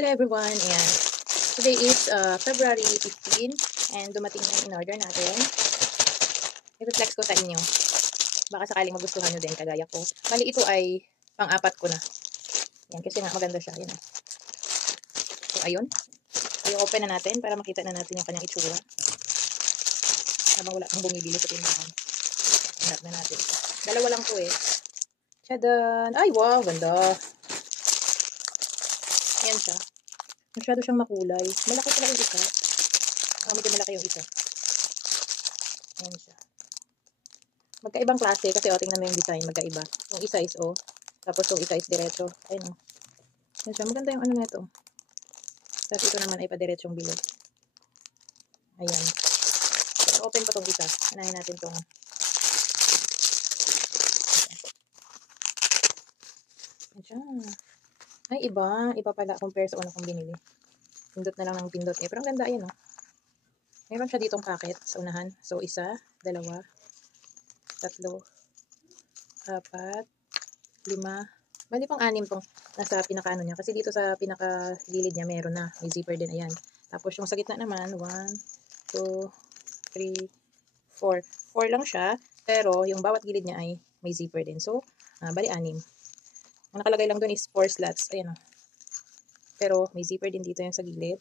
Hello everyone, and today is February 15 and dumating na yung in-order natin. I-reflex ko sa inyo. Baka sakaling magustuhan nyo din kagaya ko. Bali ito ay pang-apat ko na. Yan, kasi nga maganda siya. Yan. So ayun. I-open na natin para makita na natin yung kanyang itsura. Habang wala kang bumibili sa tindahan. Hanap na natin. Dalawa lang to eh. Tchadan! Ay wow, ganda! Ayan siya. Masyado siyang makulay. Malaki pala yung isa. Medyo malaki yung isa. Ayan siya. Magkaibang klase kasi tingnan mo yung design. Magkaiba. Yung isa is tapos yung isa is diretso. Ayan o. Ayan siya. Maganda yung ano na ito. Tapos ito naman ay padiretsong bilog. Ayan. So, open pa tong isa. Anahin natin tong. Ayan siya. Ay, iba. Iba pala compare sa una kong binili. Pindot na lang ng pindot eh. Pero ang ganda, ayan Meron siya ditong packet sa unahan. So, 1, 2, 3, 4, 5, 5. Bali pang 6 tong nasa pinaka-ano niya. Kasi dito sa pinaka-gilid niya meron na. May zipper din, ayan. Tapos yung sa gitna naman, 1, 2, 3, 4. 4 lang siya. Pero yung bawat gilid niya ay may zipper din. So, bali 6. Ang nakalagay lang dun is 4 slots. Ayan Pero may zipper din dito yung sa gilid.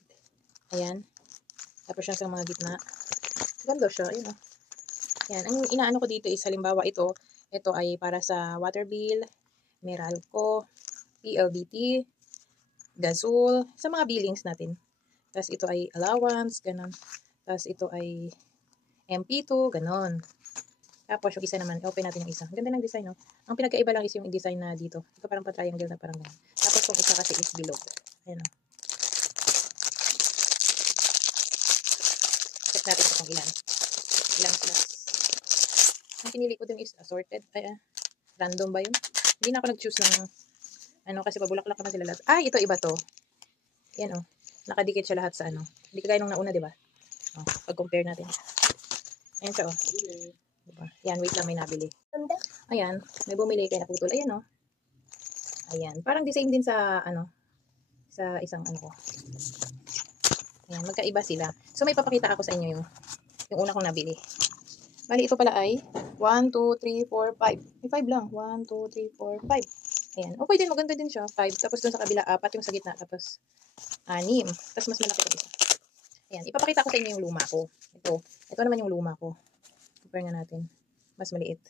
Ayan. Tapos siya sa mga gitna. Ganda siya. Ayan Ayan. Ang inaano ko dito is halimbawa ito ay para sa water bill, Meralco, PLDT, Gazul, sa mga billings natin. Tapos ito ay allowance, ganon. Tapos ito ay MP2, ganon. Tapos yung isa naman, open natin yung isa. Ganda ng design, no? Ang pinagkaiba lang is yung design na dito. Ito parang pa-triangle na parang ganon. Tapos yung isa kasi is bilog. Ayan Check natin kung ilan. Ilang slots. Ang pinili ko din is assorted. Random ba yun? Hindi na ako nag-choose ng kasi pabulaklak naman sila lahat. Ito iba to. Yan Nakadikit siya lahat sa Hindi kagaya nung nauna, diba? Pag-compare natin. Ayan siya Diba? Yan, wait lang, may nabili. Ayan, may bumili kaya naputol. Ayan Ayan, parang the same din sa sa isang ko. Ayan, magkaiba sila. So may papakita ako sa inyo yung una kong nabili. Bali ito pala ay 1, 2, 3, 4, 5. May 5 lang. 1, 2, 3, 4, 5. Ayan. Okay din, maganda din siya. 5. Tapos dun sa kabila, 4 yung sa gitna. Tapos 6. Tapos mas malaki pa isa. Ayan. Ipapakita ko sa inyo yung luma ko. Ito naman yung luma ko. Compare nga natin. Mas maliit.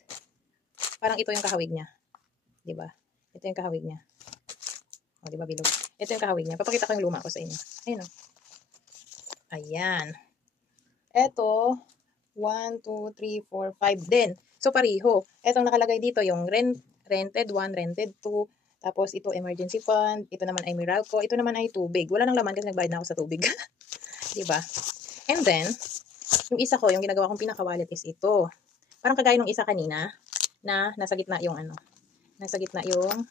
Parang ito yung kahawig niya. Diba? Ito yung kahawig niya. Diba bilog? Ito yung kahawig niya. Papakita ko yung luma ko sa inyo. Ayan Ayan. Ito 1, 2, 3, 4, 5 din. So, pariho. Etong nakalagay dito, yung rented 1, rented 2. Tapos, ito emergency fund. Ito naman ay Meralco. Ito naman ay tubig. Wala nang laman kasi nagbayad na ako sa tubig. Diba? And then, yung isa ko, yung ginagawa kong pinaka-wallet is ito. Parang kagaya nung isa kanina, na nasa gitna yung Nasa gitna yung,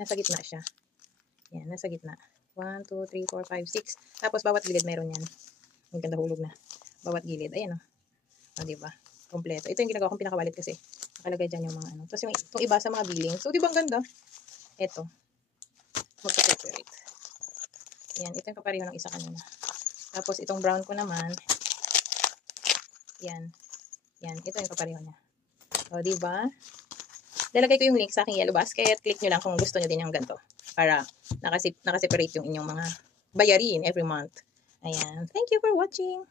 nasa gitna siya. Yan, nasa gitna. 1, 2, 3, 4, 5, 6. Tapos, bawat gilid meron yan. Ang ganda hulog na. Bawat gilid. Ayan diba? Kompleto. Ito yung ginagawa kong pinaka-wallet kasi nakalagay dyan yung mga Tapos yung itong iba sa mga billing. So, diba ang ganda? Ito. Magka-separate. Yan. Ito yung kapareho ng isa kanina. Tapos itong brown ko naman. Yan. Yan. Ito yung kapareho niya. O, diba? Lalagay ko yung link sa aking yellow basket. Click nyo lang kung gusto nyo din yung ganito. Para nakaseparate yung inyong mga bayarin every month. Ayan. Thank you for watching.